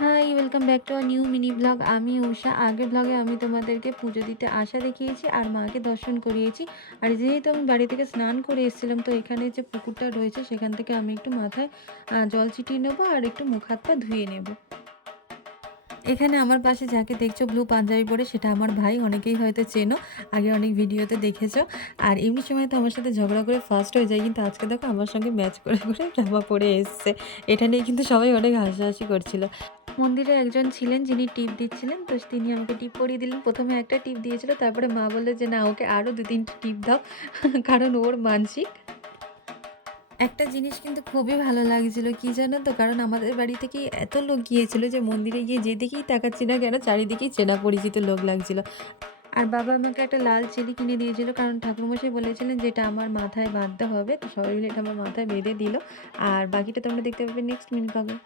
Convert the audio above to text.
High, welcome back to new mini blog. আমি উষা। আগের ব্লগে আমি তোমাদেরকে পুজো দিতে আসা দেখিয়েছি আর মাকে দর্শন করিয়েছি। আর যেহেতু আমি বাড়ি থেকে স্নান করে এসেছিলাম, তো এখানে যে পুকুরটা রয়েছে সেখান থেকে আমি একটু মাথায় জল ছিটিয়ে নেবো আর একটু মুখ হাত পা ধুয়ে নেব। এখানে আমার পাশে যাকে দেখছো ব্লু পাঞ্জাবি পরে, সেটা আমার ভাই। অনেকেই হয়তো চেনো, আগে অনেক ভিডিওতে দেখেছো। আর এমনি সময় তো আমার সাথে ঝগড়া করে ফার্স্ট হয়ে যায়, কিন্তু আজকে দেখো আমার সঙ্গে ম্যাচ করে করে জামা পরে এসছে। এটা নিয়ে কিন্তু সবাই অনেক হাসাহাসি করছিল। মন্দিরে একজন ছিলেন যিনি টিপ দিচ্ছিলেন, তো তিনি আমাকে টিপ পরিয়ে দিলেন। প্রথমে একটা টিপ দিয়েছিল, তারপরে মা বললো যে না, ওকে আরও 2-3টা টিপ দাও কারণ ওর মানসিক। একটা জিনিস কিন্তু খুবই ভালো লাগছিল, কি জানো তো? কারণ আমাদের বাড়ি থেকেই এত লোক গিয়েছিল যে মন্দিরে গিয়ে যেদিকেই তাকাচ্ছি না কেন চারিদিকেই চেনা পরিচিত লোক লাগছিল। আর বাবা আমাকে একটা লাল চেলি কিনে দিয়েছিল, কারণ ঠাকুরমশাই বলেছিলেন যে এটা আমার মাথায় বাঁধতে হবে। তো সবাই মিলে এটা আমার মাথায় বেঁধে দিল। আর বাকিটা তোমরা দেখতে পাবে নেক্সট মিনি ব্লগে।